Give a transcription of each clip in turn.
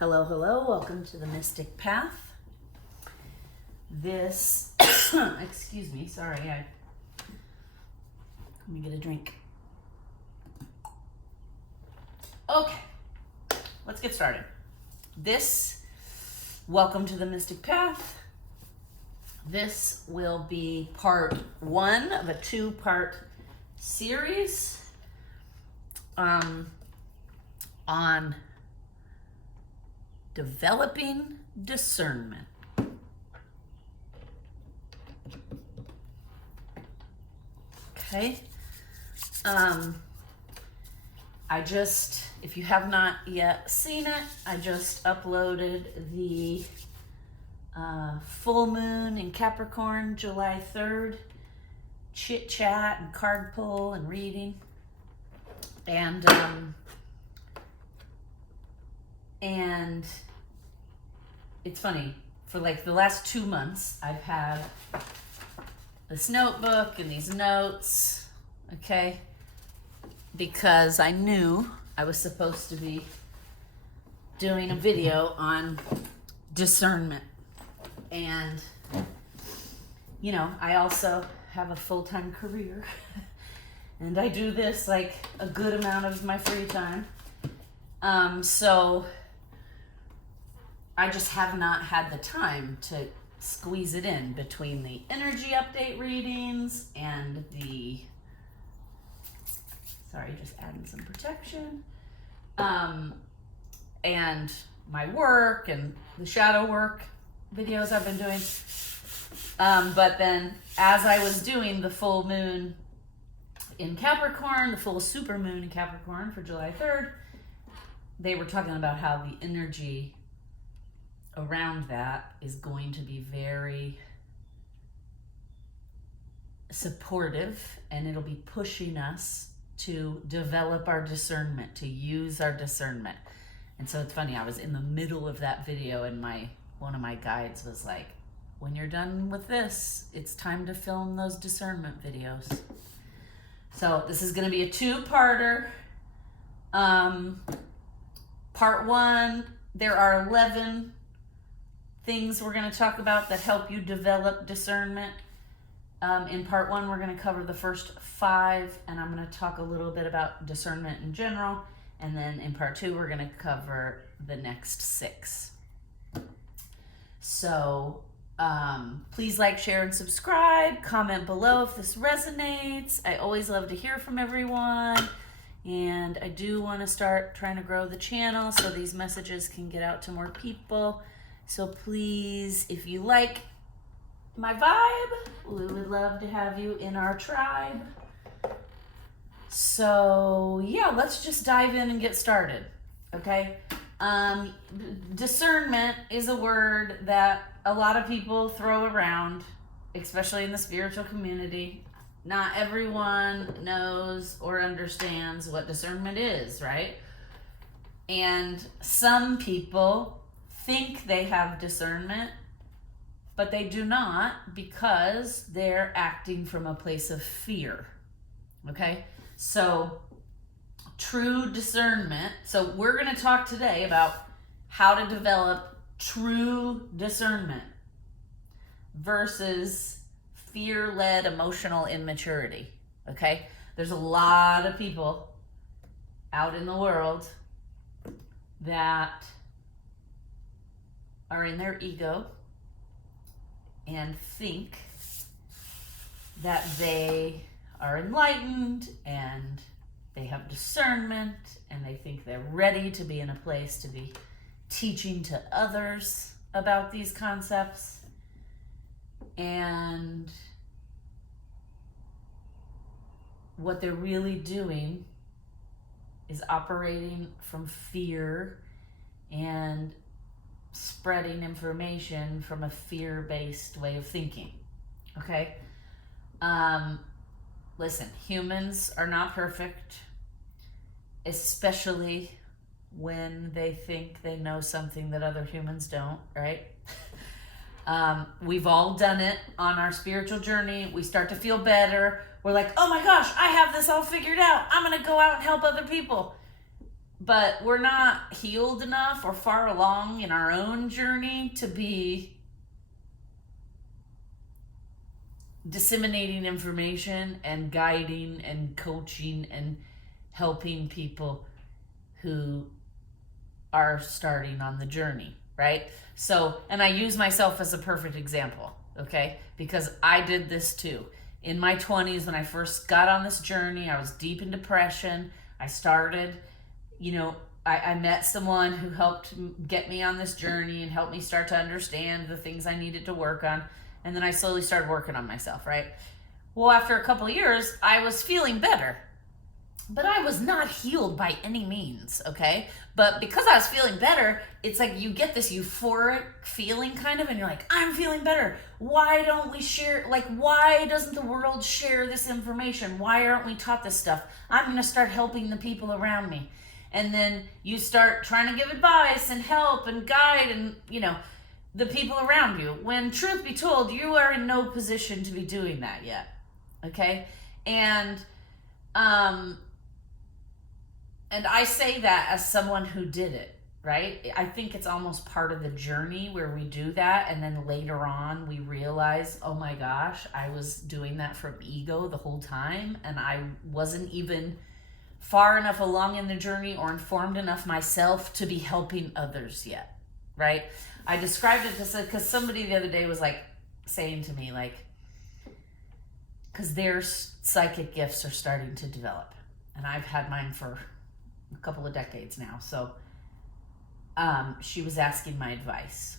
Hello, hello, welcome to the Mystic Path. This, excuse me, sorry, let me get a drink. Okay, let's get started. Welcome to the Mystic Path. This will be part one of a two-part series on developing discernment. Okay. If you have not yet seen it, I just uploaded the full moon in Capricorn, July 3rd, chit chat and card pull and reading. And it's funny, for like the last 2 months, I've had this notebook and these notes, okay? Because I knew I was supposed to be doing a video on discernment. And, you know, I also have a full-time career. And I do this like a good amount of my free time. So I just have not had the time to squeeze it in between the energy update readings and just adding some protection, and my work and the shadow work videos I've been doing. But then as I was doing the full moon in Capricorn, the full super moon in Capricorn for July 3rd, they were talking about how the energy around that is going to be very supportive, and it'll be pushing us to develop our discernment, to use our discernment. And so it's funny, I was in the middle of that video and one of my guides was like, when you're done with this, it's time to film those discernment videos. So this is going to be a two-parter. Part one, there are 11 things we're going to talk about that help you develop discernment. In part one, we're going to cover the first 5, and I'm going to talk a little bit about discernment in general. And then in part 2, we're going to cover the next 6. So please like, share, and subscribe. Comment below if this resonates. I always love to hear from everyone. And I do want to start trying to grow the channel so these messages can get out to more people. So please, if you like my vibe, we would love to have you in our tribe. So yeah, let's just dive in and get started, okay? Discernment is a word that a lot of people throw around, especially in the spiritual community. Not everyone knows or understands what discernment is, right? And some people think they have discernment, but they do not, because they're acting from a place of fear, okay? So true discernment, so we're going to talk today about how to develop true discernment versus fear-led emotional immaturity, okay? There's a lot of people out in the world that are in their ego and think that they are enlightened and they have discernment and they think they're ready to be in a place to be teaching to others about these concepts. And what they're really doing is operating from fear and spreading information from a fear-based way of thinking, okay? Listen, humans are not perfect, especially when they think they know something that other humans don't, right? We've all done it on our spiritual journey. We start to feel better. We're like, oh my gosh, I have this all figured out. I'm going to go out and help other people. but we're not healed enough or far along in our own journey to be disseminating information and guiding and coaching and helping people who are starting on the journey, right? So, and I use myself as a perfect example, okay? Because I did this too. In my 20s, when I first got on this journey, I was deep in depression. I started, I met someone who helped get me on this journey and helped me start to understand the things I needed to work on. And then I slowly started working on myself, right? Well, after a couple of years, I was feeling better. But I was not healed by any means, okay? But because I was feeling better, it's like you get this euphoric feeling kind of, and you're like, I'm feeling better. Why don't we share, why doesn't the world share this information? Why aren't we taught this stuff? I'm gonna start helping the people around me. And then you start trying to give advice and help and guide and, the people around you. When truth be told, you are in no position to be doing that yet, okay? And I say that as someone who did it, right? I think it's almost part of the journey where we do that, and then later on we realize, oh my gosh, I was doing that from ego the whole time, and I wasn't even far enough along in the journey or informed enough myself to be helping others yet, right? I described it because somebody the other day was saying to me, because their psychic gifts are starting to develop, and I've had mine for a couple of decades now. So she was asking my advice.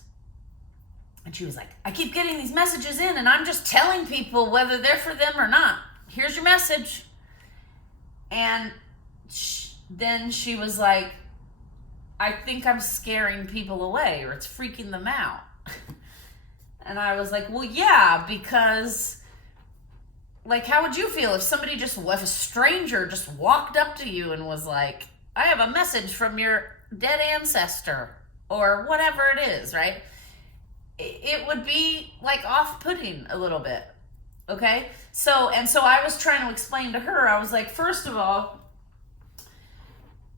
And she was like, I keep getting these messages in and I'm just telling people whether they're for them or not. Here's your message. And then she was like, I think I'm scaring people away or it's freaking them out. And I was like, well, yeah, because how would you feel if if a stranger just walked up to you and was like, I have a message from your dead ancestor or whatever it is, right? It would be off-putting a little bit, okay? So I was trying to explain to her, I was like, first of all,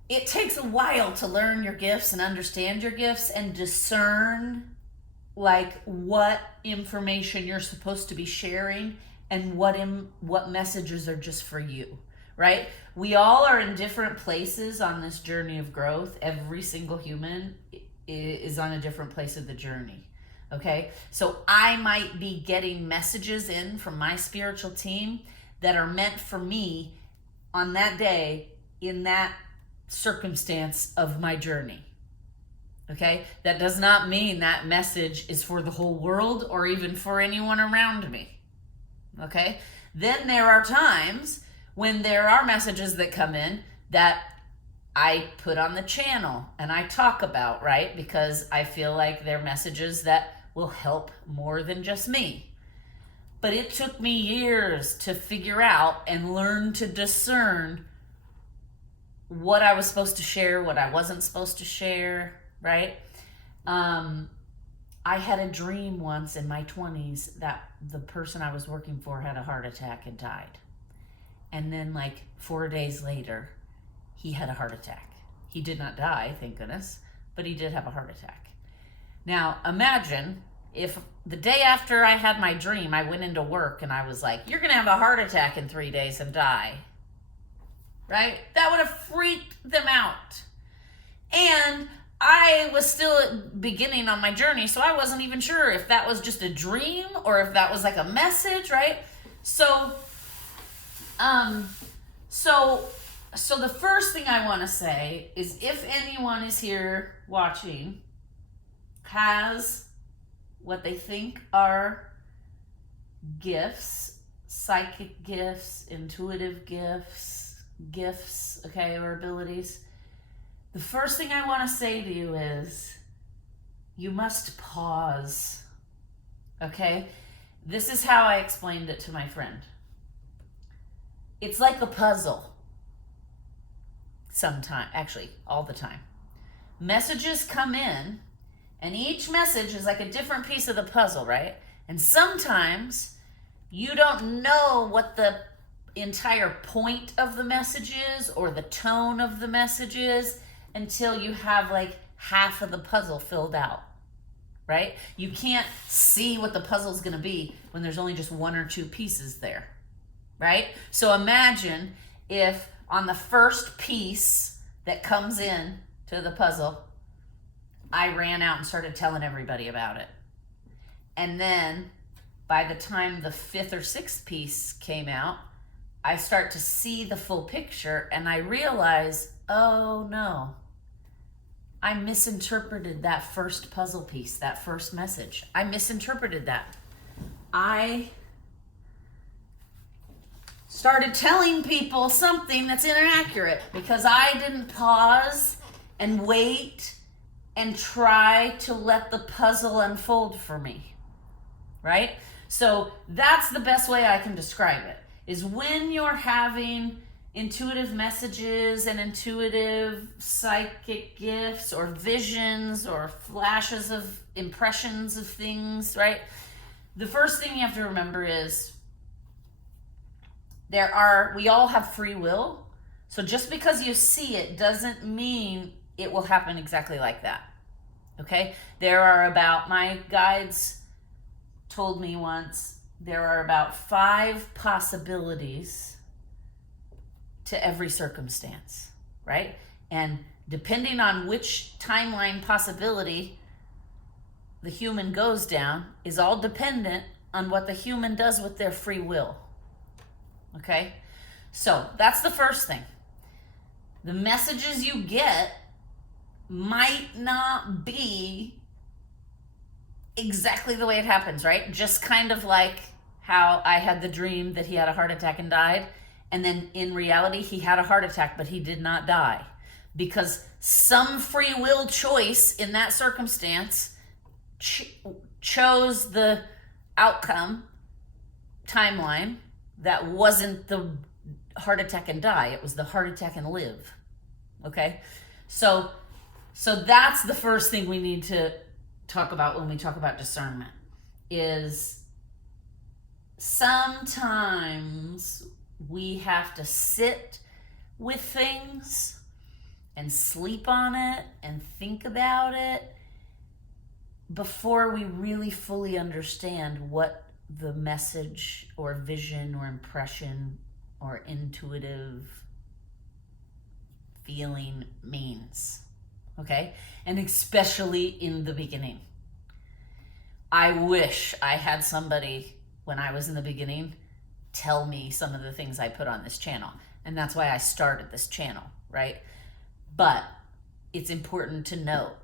it takes a while to learn your gifts and understand your gifts and discern what information you're supposed to be sharing and what messages are just for you, right? We all are in different places on this journey of growth. Every single human is on a different place of the journey, okay? So I might be getting messages in from my spiritual team that are meant for me on that day in that circumstance of my journey, okay? That does not mean that message is for the whole world or even for anyone around me, okay? Then there are times when there are messages that come in that I put on the channel and I talk about, right? Because I feel like they're messages that will help more than just me. But it took me years to figure out and learn to discern what I was supposed to share, what I wasn't supposed to share, right? I had a dream once in my 20s that the person I was working for had a heart attack and died. And then 4 days later, he had a heart attack. He did not die, thank goodness, but he did have a heart attack. Now, imagine if the day after I had my dream, I went into work and I was like, you're going to have a heart attack in 3 days and die, right? That would have freaked them out. And I was still beginning on my journey, so I wasn't even sure if that was just a dream or if that was a message, right? So the first thing I want to say is if anyone is here watching has what they think are gifts, psychic gifts, intuitive gifts, okay, or abilities, the first thing I want to say to you is you must pause, okay? This is how I explained it to my friend. It's like a puzzle. Sometimes, actually, all the time. Messages come in, and each message is like a different piece of the puzzle, right? And sometimes you don't know what the entire point of the message is or the tone of the message is, until you have like half of the puzzle filled out, right? You can't see what the puzzle's gonna be when there's only just one or two pieces there, right? So imagine if on the first piece that comes in to the puzzle, I ran out and started telling everybody about it. And then by the time the fifth or sixth piece came out, I start to see the full picture and I realize, oh no, I misinterpreted that first puzzle piece, that first message. I misinterpreted that. I started telling people something that's inaccurate because I didn't pause and wait and try to let the puzzle unfold for me, right? So that's the best way I can describe it, is when you're having intuitive messages and intuitive psychic gifts or visions or flashes of impressions of things, right? The first thing you have to remember is we all have free will. So just because you see it doesn't mean it will happen exactly like that. Okay? My guides told me once, there are about 5 possibilities to every circumstance, right? And depending on which timeline possibility the human goes down is all dependent on what the human does with their free will. Okay? So that's the first thing. The messages you get might not be exactly the way it happens, right? Just kind of like how I had the dream that he had a heart attack and died, and then in reality he had a heart attack but he did not die, because some free will choice in that circumstance chose the outcome timeline that wasn't the heart attack and die, it was the heart attack and live. Okay? So that's the first thing we need to talk about when we talk about discernment, is sometimes we have to sit with things and sleep on it and think about it before we really fully understand what the message or vision or impression or intuitive feeling means. Okay? And especially in the beginning. I wish I had somebody when I was in the beginning tell me some of the things I put on this channel. And that's why I started this channel, right? But it's important to note,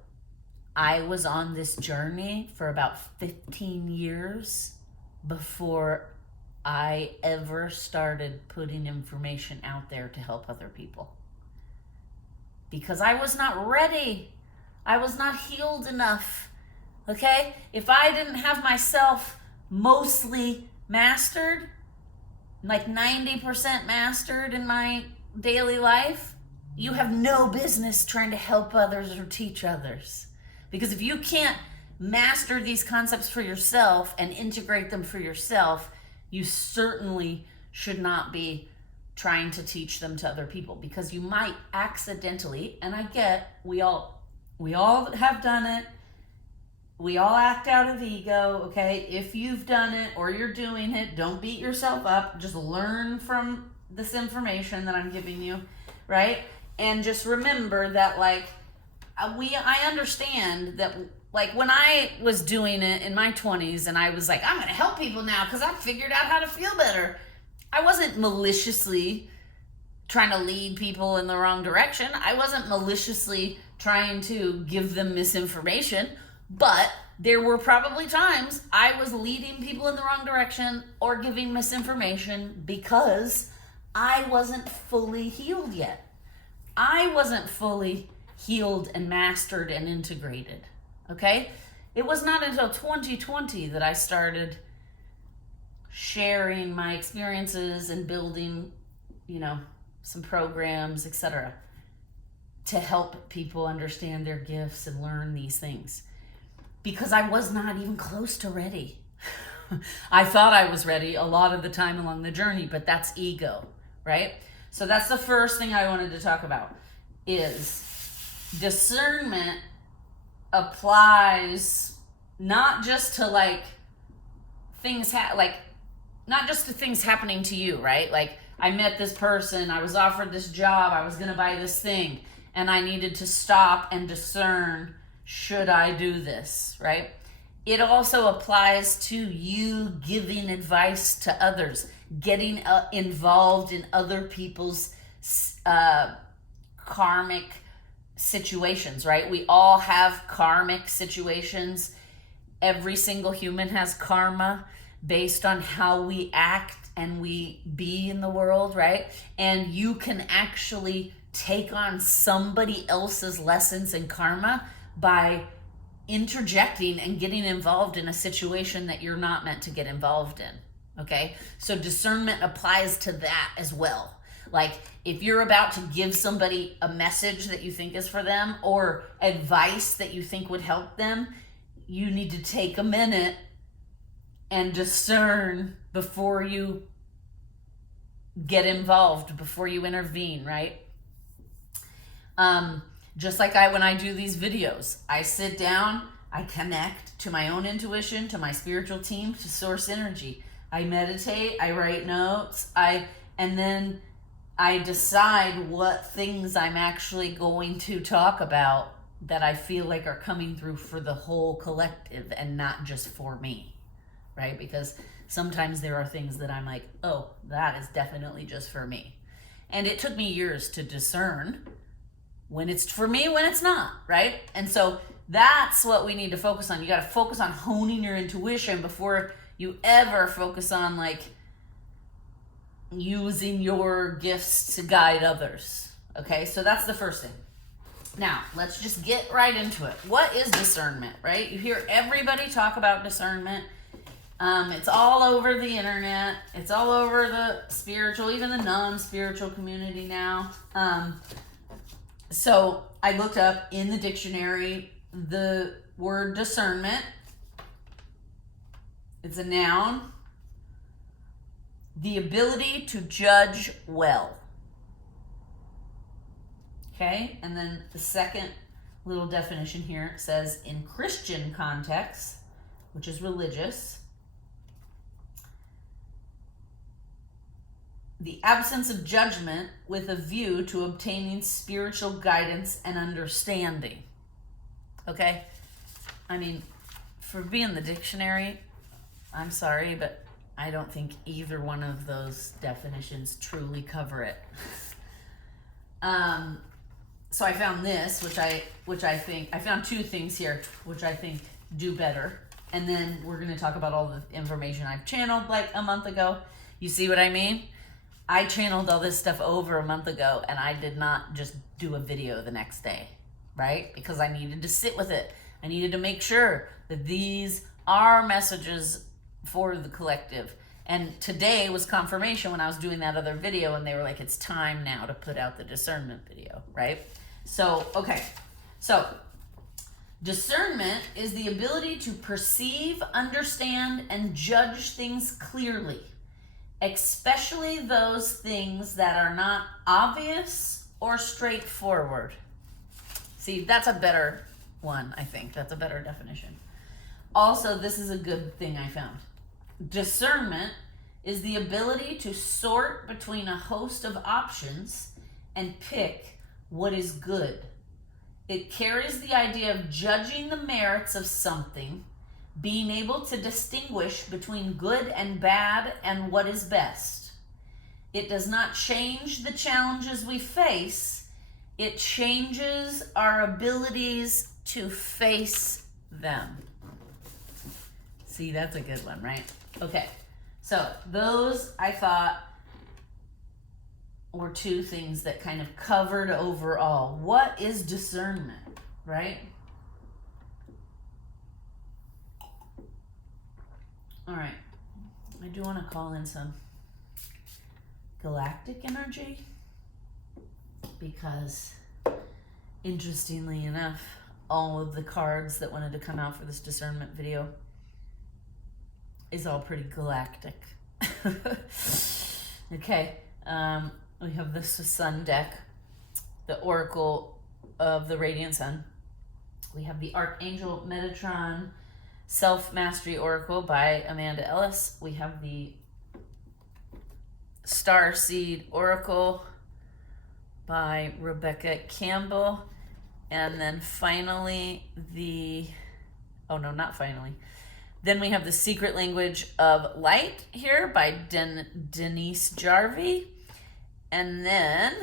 I was on this journey for about 15 years before I ever started putting information out there to help other people. Because I was not ready. I was not healed enough. Okay? If I didn't have myself mostly mastered, like 90% mastered in my daily life, you have no business trying to help others or teach others. Because if you can't master these concepts for yourself and integrate them for yourself, you certainly should not be trying to teach them to other people, because you might accidentally, and I get, we all have done it. We all act out of ego, okay? If you've done it or you're doing it, don't beat yourself up. Just learn from this information that I'm giving you, right? And just remember that, like, I understand that, like, when I was doing it in my 20s and I was like, I'm going to help people now because I figured out how to feel better. I wasn't maliciously trying to lead people in the wrong direction. I wasn't maliciously trying to give them misinformation, but there were probably times I was leading people in the wrong direction or giving misinformation because I wasn't fully healed yet. I wasn't fully healed and mastered and integrated, okay? It was not until 2020 that I started sharing my experiences and building, some programs, etc., to help people understand their gifts and learn these things. Because I was not even close to ready. I thought I was ready a lot of the time along the journey, but that's ego, right? So that's the first thing I wanted to talk about, is discernment applies not just to like things not just to things happening to you, right? Like I met this person, I was offered this job, I was going to buy this thing, and I needed to stop and discern, should I do this, right? It also applies to you giving advice to others, getting involved in other people's karmic situations, right? We all have karmic situations. Every single human has karma based on how we act and we be in the world, right? And you can actually take on somebody else's lessons in karma by interjecting and getting involved in a situation that you're not meant to get involved in. Okay, so discernment applies to that as well. Like if you're about to give somebody a message that you think is for them or advice that you think would help them, you need to take a minute and discern before you get involved, before you intervene, right? Just like when I do these videos, I sit down, I connect to my own intuition, to my spiritual team, to source energy. I meditate, I write notes, and then I decide what things I'm actually going to talk about that I feel like are coming through for the whole collective and not just for me, right? Because sometimes there are things that I'm like, oh, that is definitely just for me. And it took me years to discern when it's for me, when it's not, right? And so that's what we need to focus on. You got to focus on honing your intuition before you ever focus on like using your gifts to guide others. Okay, so that's the first thing. Now, let's just get right into it. What is discernment, right? You hear everybody talk about discernment. It's all over the internet. It's all over the spiritual, even the non-spiritual community now. So I looked up in the dictionary the word discernment. It's a noun. The ability to judge well. Okay, and then the second little definition here says in Christian context, which is religious, the absence of judgment with a view to obtaining spiritual guidance and understanding. Okay, I mean, for being the dictionary, I'm sorry, but I don't think either one of those definitions truly cover it. So I found this, which I think, I found two things here, which I think do better. And then we're going to talk about all the information I've channeled like a month ago. You see what I mean? I channeled all this stuff over a month ago, and I did not just do a video the next day, right? Because I needed to sit with it. I needed to make sure that these are messages for the collective. And today was confirmation when I was doing that other video, and they were like, it's time now to put out the discernment video, right? So, okay. So, discernment is the ability to perceive, understand, and judge things clearly, especially those things that are not obvious or straightforward. See, that's a better one, I think. That's a better definition. Also, this is a good thing I found. Discernment is the ability to sort between a host of options and pick what is good. It carries the idea of judging the merits of something, being able to distinguish between good and bad and what is best. It does not change the challenges we face. It changes our abilities to face them. See, that's a good one, right? Okay, so those I thought were two things that kind of covered overall. What is discernment, right? All right, I do want to call in some galactic energy because, interestingly enough, all of the cards that wanted to come out for this discernment video is all pretty galactic. Okay, we have this Sun deck, the Oracle of the Radiant Sun. We have the Archangel Metatron Self-Mastery Oracle by Amanda Ellis. We have the Starseed Oracle by Rebecca Campbell. And then finally Then we have the Secret Language of Light here by Denise Jarvie. And then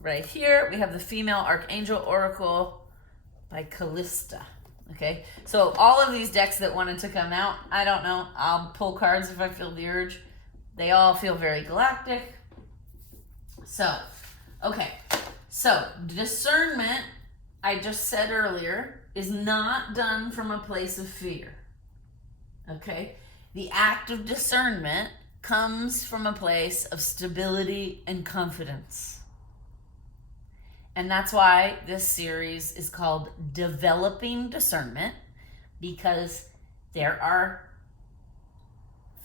right here we have the Female Archangel Oracle by Callista. Okay, so all of these decks that wanted to come out, I don't know. I'll pull cards if I feel the urge. They all feel very galactic. So, okay. So, discernment, I just said earlier, is not done from a place of fear. Okay? The act of discernment comes from a place of stability and confidence. And that's why this series is called Developing Discernment, because there are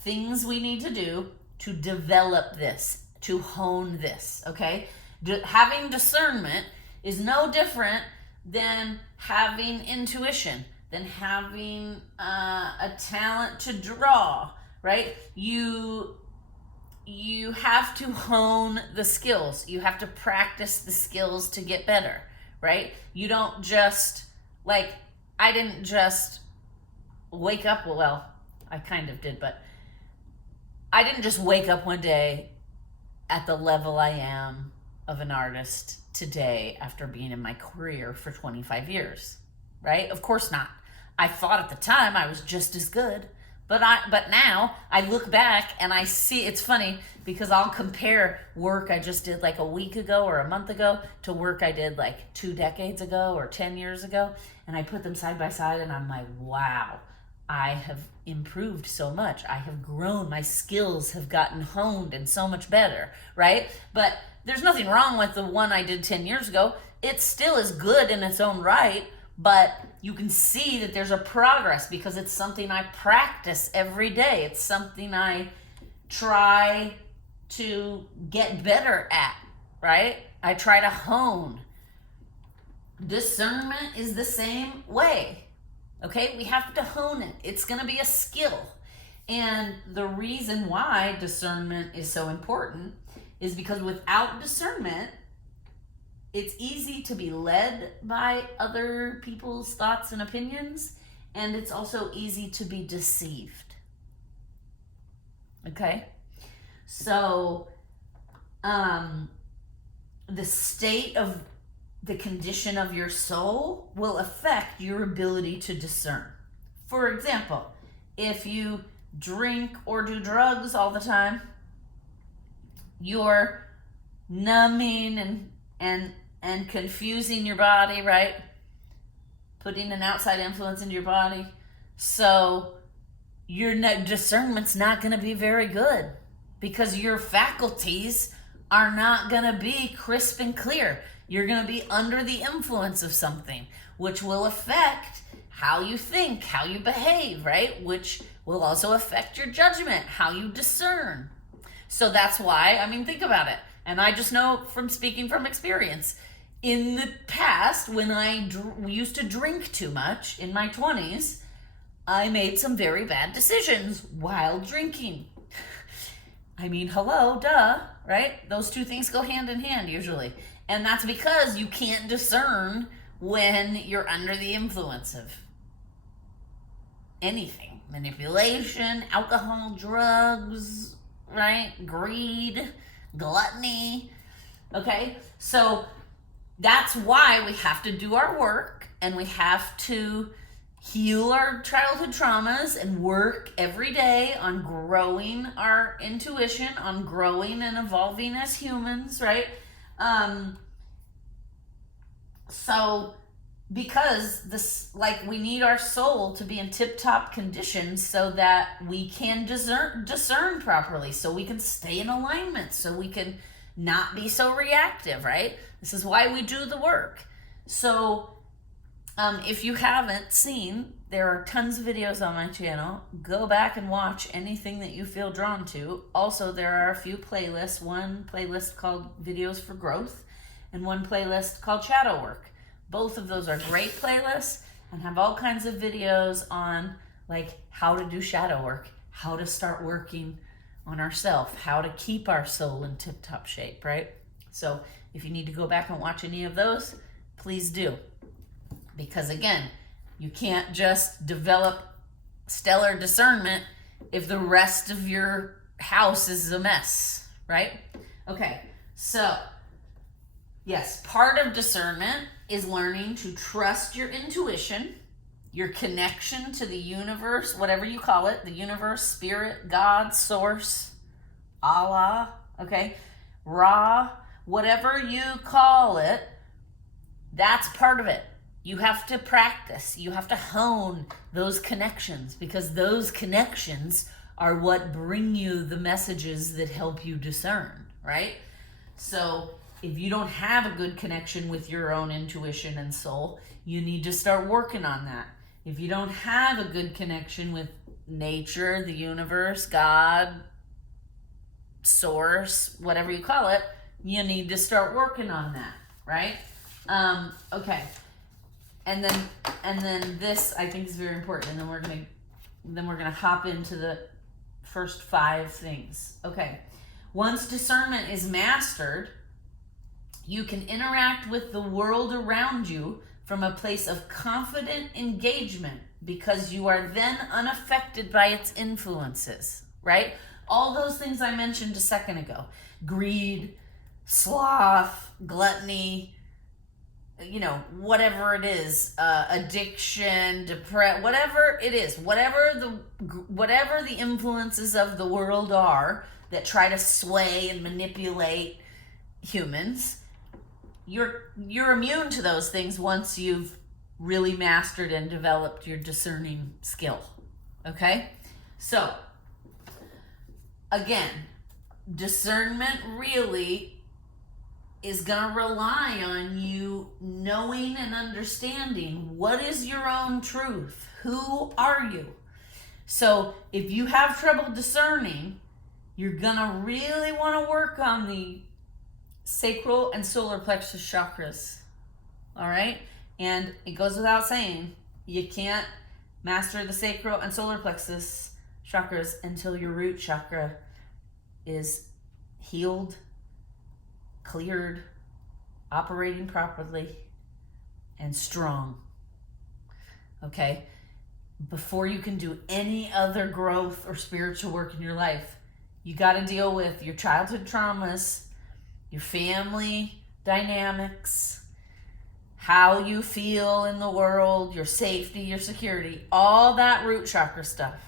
things we need to do to develop this, to hone this, okay? Having discernment is no different than having intuition, than having a talent to draw, right? You have to hone the skills. You have to practice the skills to get better, right? You don't just, I didn't just wake up, well, I kind of did, but I didn't just wake up one day at the level I am of an artist today after being in my career for 25 years, right? Of course not. I thought at the time I was just as good. But now I look back and I see, it's funny because I'll compare work I just did like a week ago or a month ago to work I did like 2 decades ago or 10 years ago. And I put them side by side and I'm like, wow, I have improved so much. I have grown. My skills have gotten honed and so much better, right? But there's nothing wrong with the one I did 10 years ago. It still is good in its own right. But you can see that there's a progress because it's something I practice every day. It's something I try to get better at, right? I try to hone. Discernment is the same way, okay? We have to hone it. It's going to be a skill. And the reason why discernment is so important is because without discernment, it's easy to be led by other people's thoughts and opinions, and it's also easy to be deceived. Okay? So, the state of the condition of your soul will affect your ability to discern. For example, if you drink or do drugs all the time, you're numbing and confusing your body, right? Putting an outside influence into your body. So your discernment's not going to be very good because your faculties are not going to be crisp and clear. You're going to be under the influence of something, which will affect how you think, how you behave, right? Which will also affect your judgment, how you discern. So that's why, think about it. And I just know from speaking from experience, in the past, when I used to drink too much in my 20s, I made some very bad decisions while drinking. Hello, duh, right? Those two things go hand in hand usually. And that's because you can't discern when you're under the influence of anything. Manipulation, alcohol, drugs, right? Greed, gluttony, okay? So that's why we have to do our work and we have to heal our childhood traumas and work every day on growing our intuition, on growing and evolving as humans, right? So because we need our soul to be in tip-top condition so that we can discern properly, so we can stay in alignment, so we can not be so reactive, right? This is why we do the work. So if you haven't seen, there are tons of videos on my channel. Go back and watch anything that you feel drawn to. Also, there are a few playlists. One playlist called Videos for Growth and one playlist called Shadow Work. Both of those are great playlists and have all kinds of videos on like how to do shadow work, how to start working on ourselves, how to keep our soul in tip-top shape, right? So if you need to go back and watch any of those, please do. Because again, you can't just develop stellar discernment if the rest of your house is a mess, right? Okay, so yes, part of discernment is learning to trust your intuition, your connection to the universe, whatever you call it, the universe, spirit, God, source, Allah, okay, Ra, whatever you call it, that's part of it. You have to practice. You have to hone those connections because those connections are what bring you the messages that help you discern, right? So if you don't have a good connection with your own intuition and soul, you need to start working on that. If you don't have a good connection with nature, the universe, God, source, whatever you call it, you need to start working on that, right? Okay. And then this I think is very important, and then we're gonna hop into the first 5 things. Okay. Once discernment is mastered, you can interact with the world around you from a place of confident engagement because you are then unaffected by its influences, right? All those things I mentioned a second ago. Greed, sloth, gluttony, whatever it is, addiction, whatever it is, whatever the influences of the world are that try to sway and manipulate humans, you're immune to those things once you've really mastered and developed your discerning skill. Okay? So, again, discernment really is going to rely on you knowing and understanding what is your own truth. Who are you? So if you have trouble discerning, you're going to really want to work on the sacral and solar plexus chakras. All right? And it goes without saying, you can't master the sacral and solar plexus chakras until your root chakra is healed, cleared, operating properly, and strong. Okay? Before you can do any other growth or spiritual work in your life, you got to deal with your childhood traumas, your family dynamics, how you feel in the world, your safety, your security, all that root chakra stuff.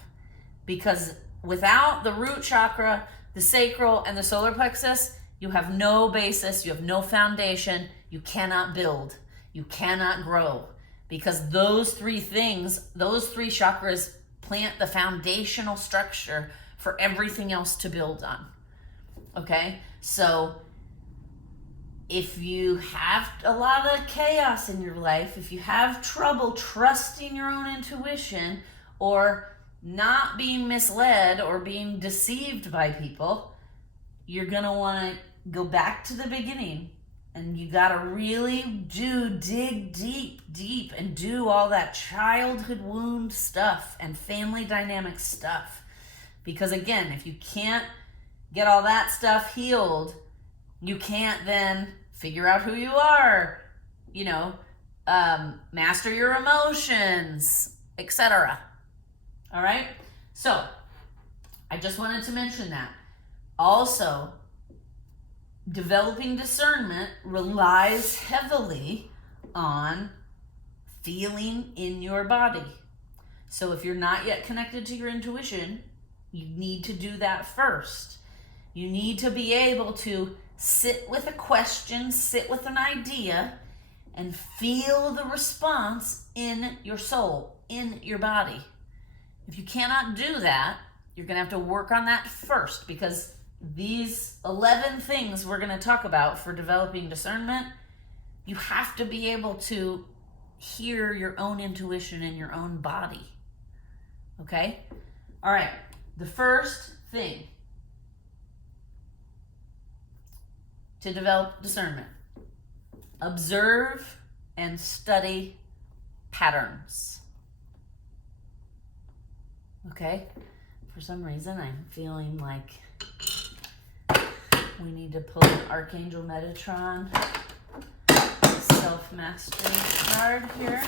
Because without the root chakra, the sacral, and the solar plexus, you have no basis, you have no foundation, you cannot build, you cannot grow. Because those 3 things, those 3 chakras plant the foundational structure for everything else to build on. Okay? So if you have a lot of chaos in your life, if you have trouble trusting your own intuition or not being misled or being deceived by people, you're going to want to go back to the beginning, and you got to really dig deep and do all that childhood wound stuff and family dynamic stuff. Because again, if you can't get all that stuff healed, you can't then figure out who you are, master your emotions, etc. All right? So, I just wanted to mention that. Also, developing discernment relies heavily on feeling in your body. So if you're not yet connected to your intuition, you need to do that first. You need to be able to sit with a question, sit with an idea, and feel the response in your soul, in your body. If you cannot do that, you're going to have to work on that first, because these 11 things we're going to talk about for developing discernment, you have to be able to hear your own intuition in your own body. Okay? All right. The first thing to develop discernment: observe and study patterns. Okay? For some reason, I'm feeling like we need to pull an Archangel Metatron self-mastery card here.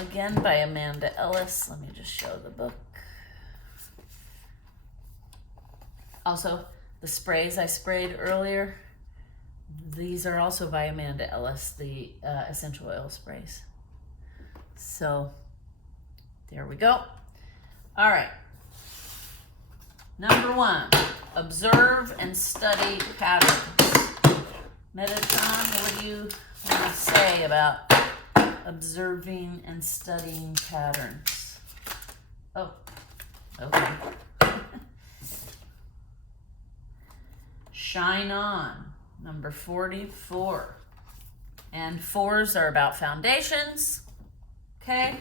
Again, by Amanda Ellis. Let me just show the book. Also, the sprays I sprayed earlier, these are also by Amanda Ellis, the essential oil sprays. So, there we go. All right. Number 1, observe and study patterns. Metatron, what do you want to say about observing and studying patterns? Oh, okay. Shine on, number 44. And 4s are about foundations. Okay.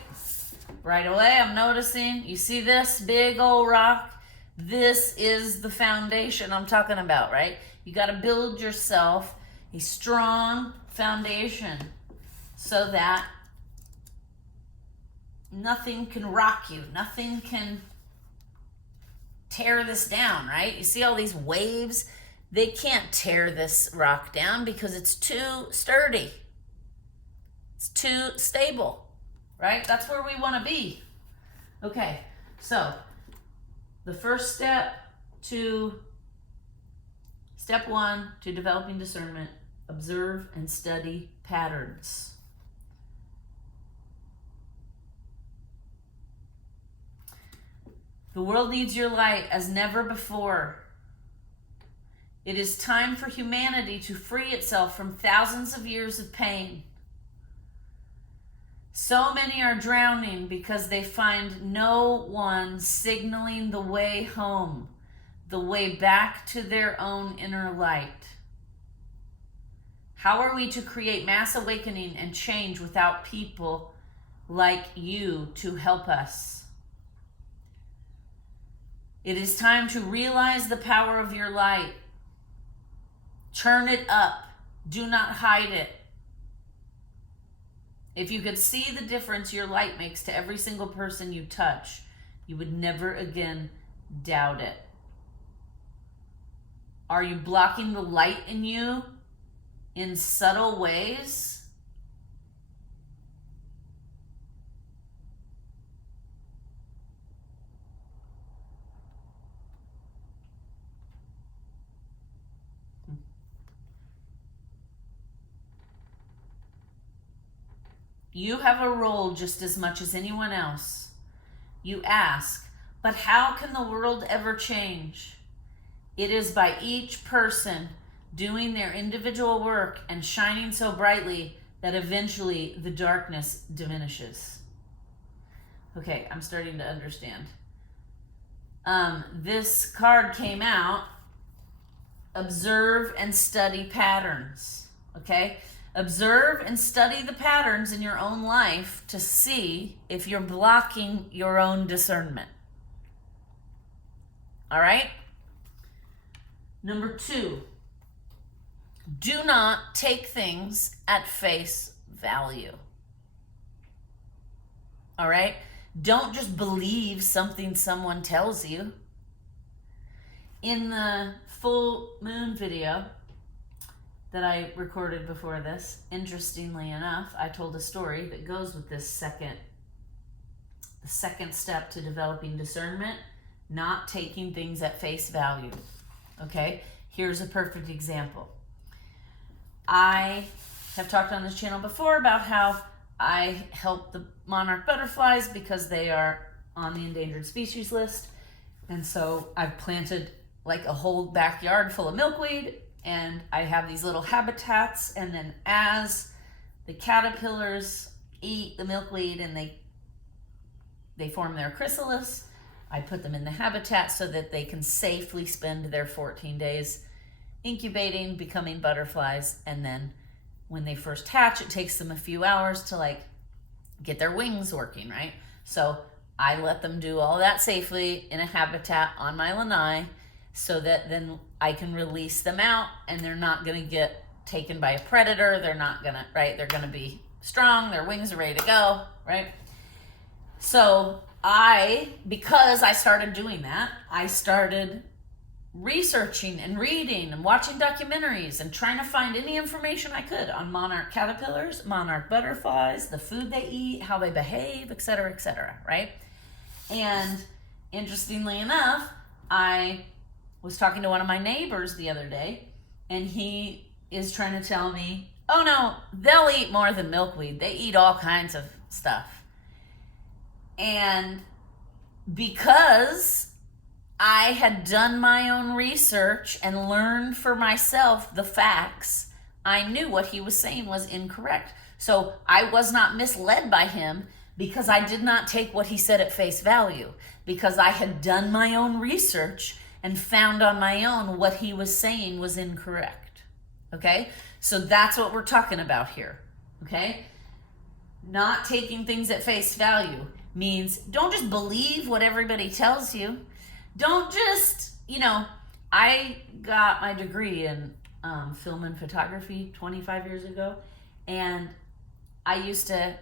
Right away, I'm noticing, you see this big old rock? This is the foundation I'm talking about, right? You got to build yourself a strong foundation so that nothing can rock you. Nothing can tear this down, right? You see all these waves? They can't tear this rock down because it's too sturdy. It's too stable, right? That's where we want to be. Okay, so the first step 1 to developing discernment, observe and study patterns. The world needs your light as never before. It is time for humanity to free itself from thousands of years of pain. So many are drowning because they find no one signaling the way home, the way back to their own inner light. How are we to create mass awakening and change without people like you to help us? It is time to realize the power of your light. Turn it up. Do not hide it. If you could see the difference your light makes to every single person you touch, you would never again doubt it. Are you blocking the light in you in subtle ways? You have a role just as much as anyone else. You ask, but how can the world ever change? It is by each person doing their individual work and shining so brightly that eventually the darkness diminishes. Okay, I'm starting to understand. This card came out, observe and study patterns, okay? Observe and study the patterns in your own life to see if you're blocking your own discernment. All right? Number 2, do not take things at face value. All right? Don't just believe something someone tells you. In the full moon video that I recorded before this, interestingly enough, I told a story that goes with this the second step to developing discernment, not taking things at face value. Okay, here's a perfect example. I have talked on this channel before about how I help the monarch butterflies because they are on the endangered species list. And so I've planted like a whole backyard full of milkweed, and I have these little habitats, and then as the caterpillars eat the milkweed and they form their chrysalis, I put them in the habitat so that they can safely spend their 14 days incubating, becoming butterflies, and then when they first hatch, it takes them a few hours to like get their wings working, right? So I let them do all that safely in a habitat on my lanai so that then I can release them out and they're not going to get taken by a predator. They're not gonna, right? They're gonna be strong. Their wings are ready to go, right? So because I started doing that, I started researching and reading and watching documentaries and trying to find any information I could on monarch caterpillars, monarch butterflies, the food they eat, how they behave, et cetera, right? And interestingly enough, I was talking to one of my neighbors the other day, and he is trying to tell me, oh no, they'll eat more than milkweed. They eat all kinds of stuff. And because I had done my own research and learned for myself the facts, I knew what he was saying was incorrect. So I was not misled by him because I did not take what he said at face value, because I had done my own research and found on my own what he was saying was incorrect. Okay? So that's what we're talking about here. Okay? Not taking things at face value means don't just believe what everybody tells you. Don't just, I got my degree in film and photography 25 years ago. And I used to,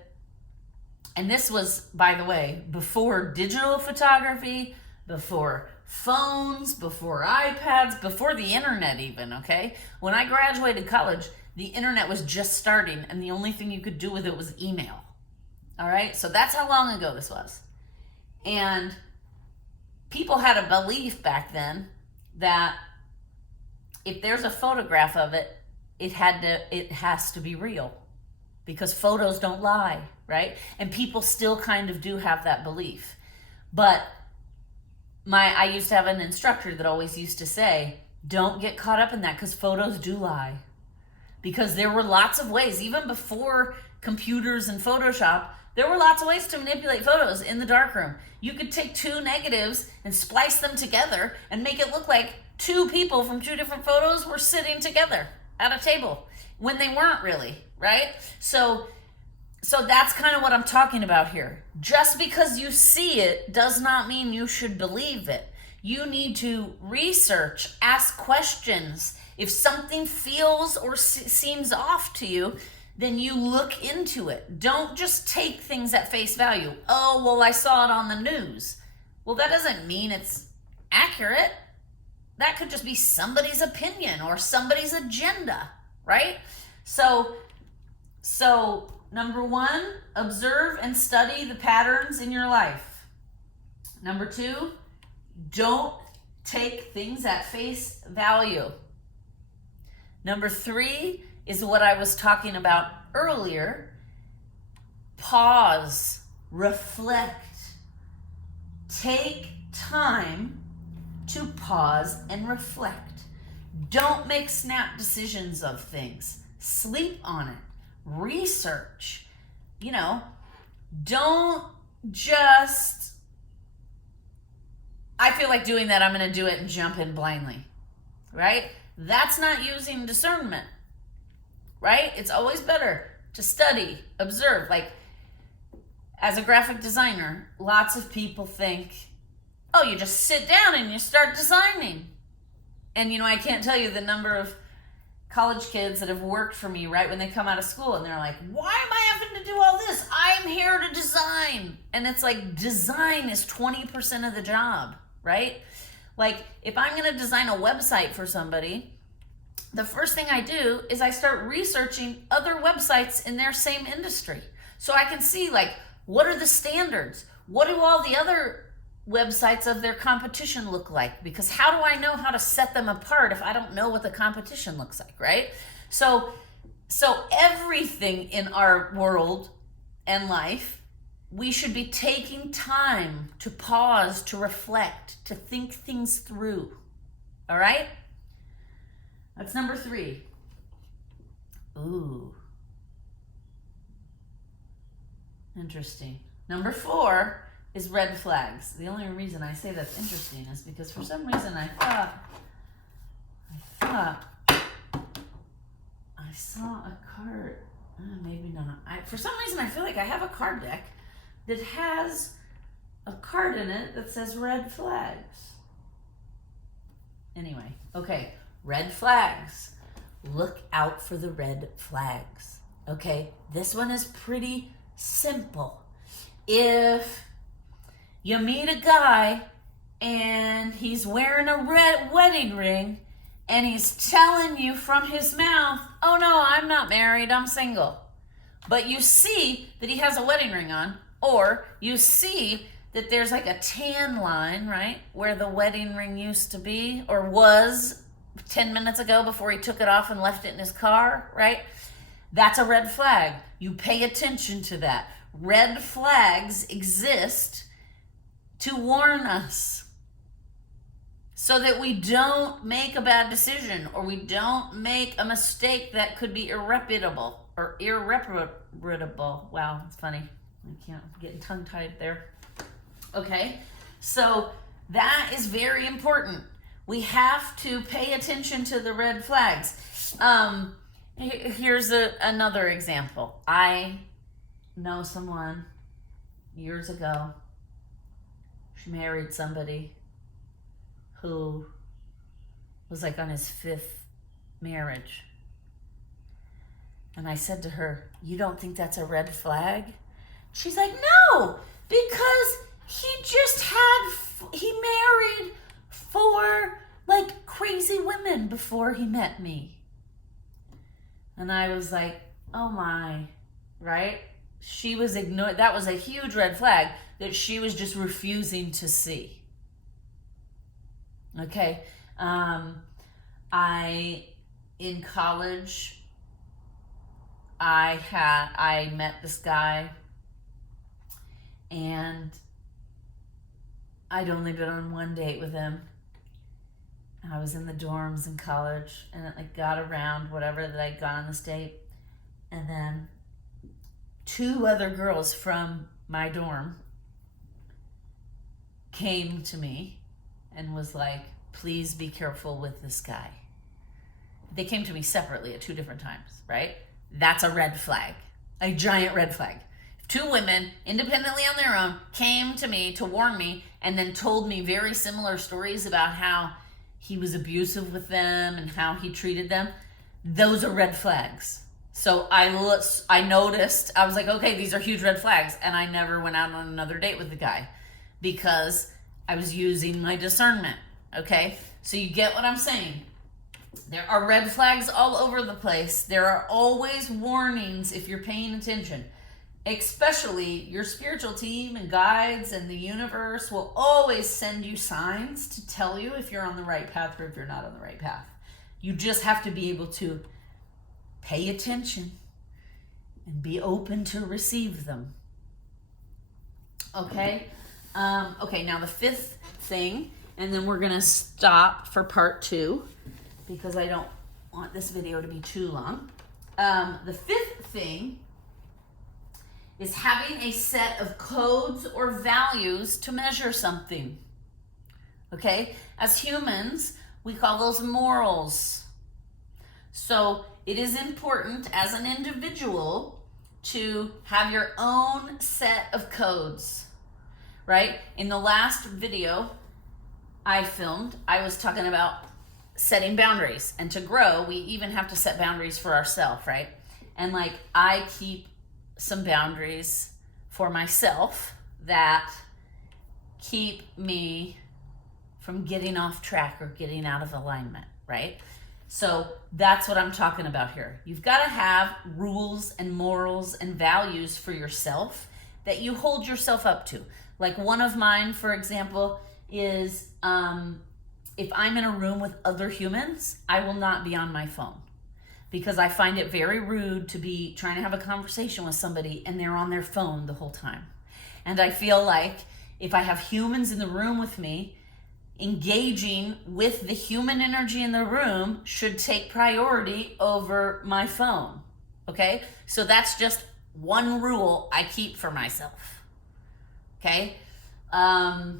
and this was, by the way, before digital photography, before phones, before iPads, before the internet even, okay? When I graduated college, the internet was just starting, and the only thing you could do with it was email. All right? So that's how long ago this was. And people had a belief back then that if there's a photograph of it, it has to be real, because photos don't lie, right? And people still kind of do have that belief. But I used to have an instructor that always used to say, don't get caught up in that, because photos do lie. Because there were lots of ways, even before computers and Photoshop, there were lots of ways to manipulate photos in the darkroom. You could take two negatives and splice them together and make it look like two people from two different photos were sitting together at a table when they weren't really, right? So that's kind of what I'm talking about here. Just because you see it does not mean you should believe it. You need to research, ask questions. If something feels or seems off to you, then you look into it. Don't just take things at face value. Oh, well, I saw it on the news. Well, that doesn't mean it's accurate. That could just be somebody's opinion or somebody's agenda, right? So number one, observe and study the patterns in your life. Number two, don't take things at face value. Number three is what I was talking about earlier. Pause, reflect, take time to pause and reflect. Don't make snap decisions of things. Sleep on it. Research. Don't just, I feel like doing that, I'm going to do it and jump in blindly, right? That's not using discernment, right? It's always better to study, observe. Like, as a graphic designer, lots of people think, oh, you just sit down and you start designing. And, I can't tell you the number of college kids that have worked for me right when they come out of school, and they're like, why am I having to do all this? I'm here to design. And it's like, design is 20% of the job, right? Like, if I'm going to design a website for somebody, the first thing I do is I start researching other websites in their same industry. So I can see, like, what are the standards? What do all the other websites of their competition look like? Because how do I know how to set them apart if I don't know what the competition looks like, right? So everything in our world and life, we should be taking time to pause, to reflect, to think things through. All right? That's number three. Ooh. Interesting. Number four is red flags. The only reason I say that's interesting is because for some reason I thought I saw a card. Maybe not. For some reason I feel like I have a card deck that has a card in it that says red flags. Anyway, okay, red flags. look out for the red flags. Okay, this one is pretty simple. If you meet a guy and he's wearing a red wedding ring and he's telling you from his mouth, oh no, I'm not married, I'm single. But you see that he has a wedding ring on, or you see that there's like a tan line, right, where the wedding ring used to be or was 10 minutes ago before he took it off and left it in his car, right? That's a red flag. You pay attention to that. Red flags exist to warn us so that we don't make a bad decision or we don't make a mistake that could be irreparable. Wow, it's funny. I'm getting tongue-tied there. Okay, so that is very important. We have to pay attention to the red flags. Here's another example. I know someone years ago. She married somebody who was like on his 5th marriage. And I said to her, you don't think that's a red flag? She's like, no, because he married 4 like crazy women before he met me. And I was like, oh my, right? She was ignored. That was a huge red flag that she was just refusing to see. Okay. In college, I met this guy and I'd only been on one date with him. I was in the dorms in college and it like got around whatever that I'd gone on this date. And then 2 other girls from my dorm came to me and was like, please be careful with this guy. They came to me separately at 2 different times, right? That's a red flag, a giant red flag. If 2 women independently on their own came to me to warn me and then told me very similar stories about how he was abusive with them and how he treated them, those are red flags. So I noticed, I was like, okay, these are huge red flags. And I never went out on another date with the guy because I was using my discernment. Okay, so you get what I'm saying. There are red flags all over the place. There are always warnings if you're paying attention. Especially your spiritual team and guides and the universe will always send you signs to tell you if you're on the right path or if you're not on the right path. You just have to be able to pay attention and be open to receive them. Okay? Okay, now the 5th thing, and then we're going to stop for part 2 because I don't want this video to be too long. The 5th thing is having a set of codes or values to measure something. Okay? As humans, we call those morals. So it is important as an individual to have your own set of codes, right? In the last video I filmed, I was talking about setting boundaries. And to grow, we even have to set boundaries for ourselves, right? And like I keep some boundaries for myself that keep me from getting off track or getting out of alignment, right? So that's what I'm talking about here. You've got to have rules and morals and values for yourself that you hold yourself up to. Like one of mine, for example, is if I'm in a room with other humans, I will not be on my phone. Because I find it very rude to be trying to have a conversation with somebody and they're on their phone the whole time. And I feel like if I have humans in the room with me, engaging with the human energy in the room should take priority over my phone. Okay? So that's just one rule I keep for myself. Okay? I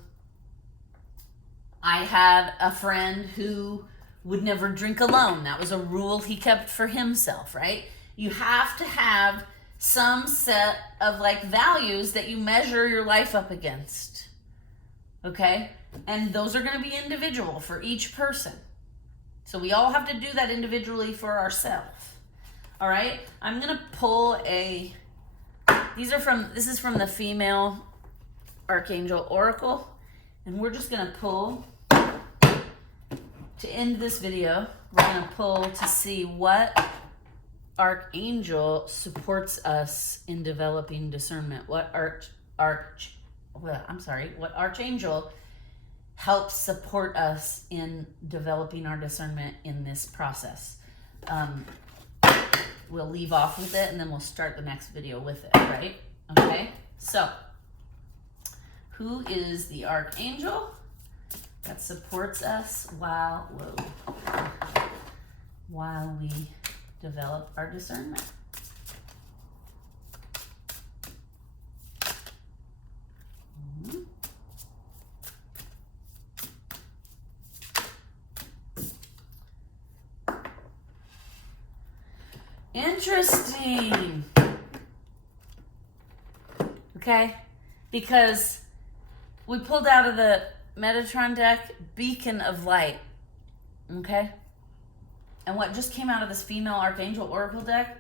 had a friend who would never drink alone. That was a rule he kept for himself, right? You have to have some set of like values that you measure your life up against. Okay? And those are going to be individual for each person. So we all have to do that individually for ourselves. All right, I'm gonna pull this is from the female Archangel Oracle, and we're just gonna pull, to end this video, we're gonna pull to see what Archangel supports us in developing discernment. What Archangel helps support us in developing our discernment in this process. We'll leave off with it and then we'll start the next video with it, right? Okay, so who is the Archangel that supports us while we develop our discernment? Interesting. Okay, because we pulled out of the Metatron deck Beacon of Light. Okay, and what just came out of this female Archangel Oracle deck?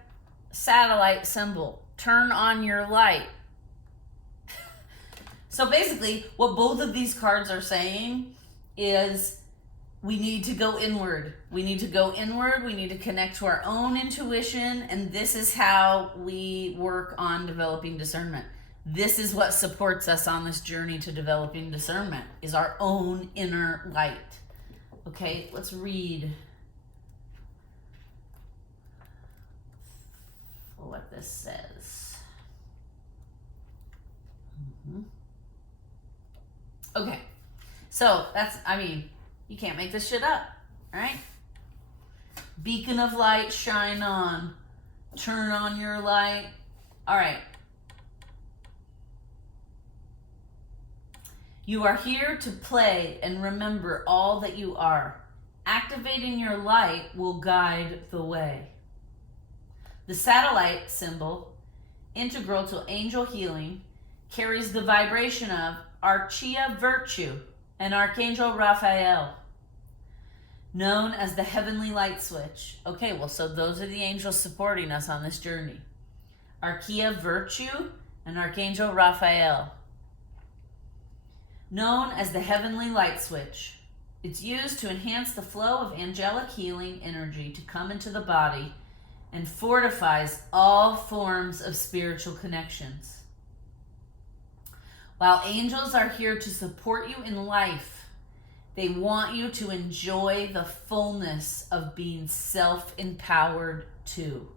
Satellite symbol. Turn on your light. So basically, what both of these cards are saying is we need to go inward. We need to go inward. We need to connect to our own intuition. And this is how we work on developing discernment. This is what supports us on this journey to developing discernment, is our own inner light. Okay, let's read what this says. Okay, so that's, you can't make this shit up, right? Beacon of light, shine on. Turn on your light. All right. You are here to play and remember all that you are. Activating your light will guide the way. The satellite symbol, integral to angel healing, carries the vibration of Archia Virtue and Archangel Raphael, known as the heavenly light switch. Okay, well, so those are the angels supporting us on this journey. Archia Virtue and Archangel Raphael, known as the heavenly light switch. It's used to enhance the flow of angelic healing energy to come into the body and fortifies all forms of spiritual connections. While angels are here to support you in life, they want you to enjoy the fullness of being self-empowered too.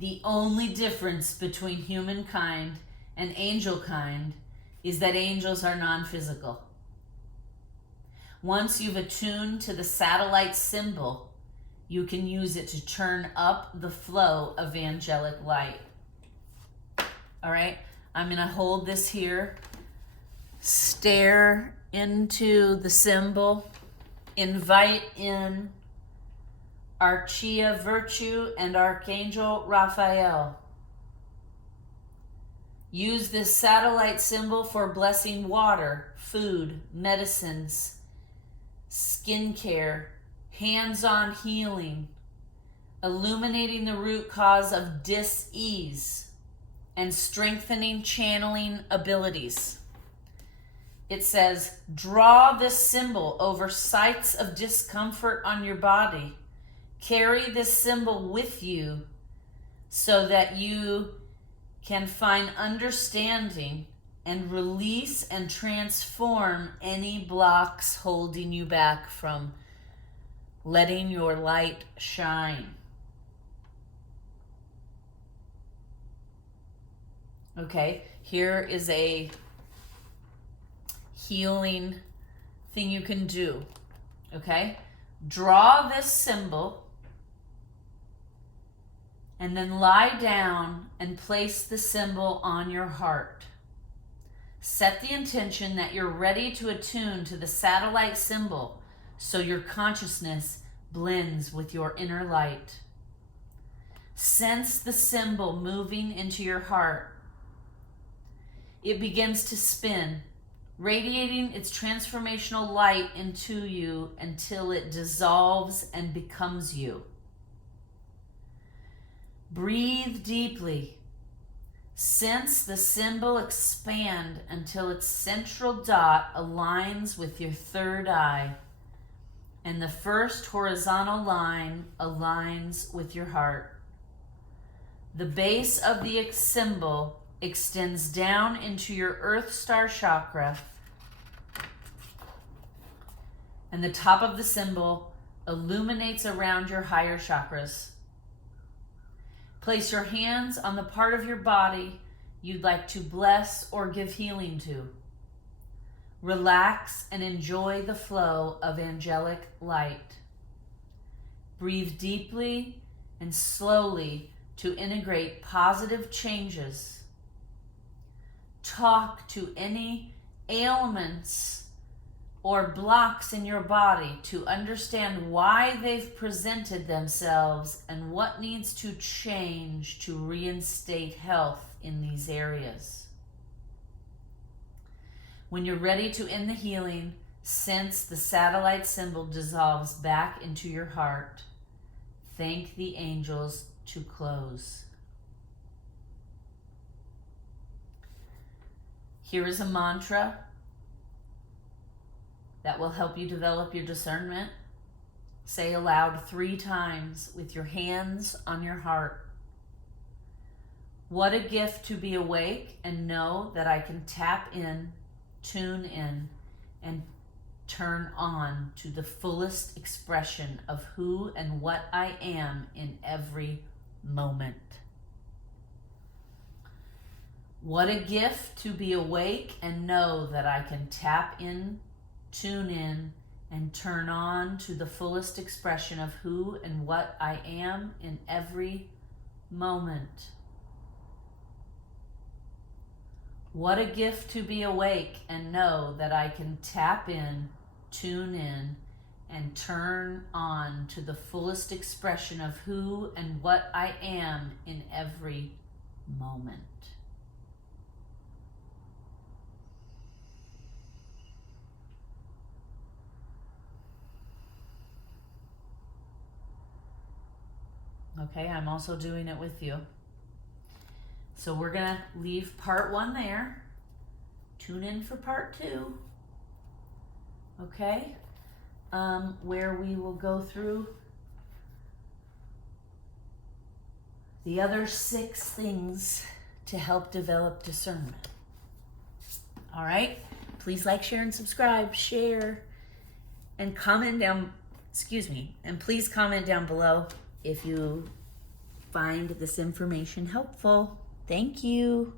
The only difference between humankind and angel kind is that angels are non-physical. Once you've attuned to the satellite symbol, you can use it to turn up the flow of angelic light. All right, I'm gonna hold this here, stare into the symbol, invite in Archia Virtue and Archangel Raphael. Use this satellite symbol for blessing water, food, medicines, skincare, hands-on healing, illuminating the root cause of dis-ease, and strengthening channeling abilities. It says, draw this symbol over sites of discomfort on your body. Carry this symbol with you so that you can find understanding and release and transform any blocks holding you back from letting your light shine. Okay, here is a healing thing you can do. Okay, draw this symbol and then lie down and place the symbol on your heart. Set the intention that you're ready to attune to the satellite symbol so your consciousness blends with your inner light. Sense the symbol moving into your heart. It begins to spin, radiating its transformational light into you until it dissolves and becomes you. Breathe deeply. Sense the symbol expand until its central dot aligns with your third eye, and the first horizontal line aligns with your heart. The base of the symbol extends down into your Earth Star chakra, and the top of the symbol illuminates around your higher chakras. Place your hands on the part of your body you'd like to bless or give healing to. Relax and enjoy the flow of angelic light. Breathe deeply and slowly to integrate positive changes. Talk to any ailments or blocks in your body to understand why they've presented themselves and what needs to change to reinstate health in these areas. When you're ready to end the healing, sense the satellite symbol dissolves back into your heart. Thank the angels to close. Here is a mantra that will help you develop your discernment. Say aloud 3 times with your hands on your heart. What a gift to be awake and know that I can tap in, tune in, and turn on to the fullest expression of who and what I am in every moment. What a gift to be awake and know that I can tap in, tune in, and turn on to the fullest expression of who and what I am in every moment. What a gift to be awake and know that I can tap in, tune in, and turn on to the fullest expression of who and what I am in every moment. Okay, I'm also doing it with you. So we're going to leave part 1 there. Tune in for part 2. Okay? Where we will go through the other 6 things to help develop discernment. All right? Please like, share, and subscribe. Share and comment down, and please comment down below if you find this information helpful. Thank you.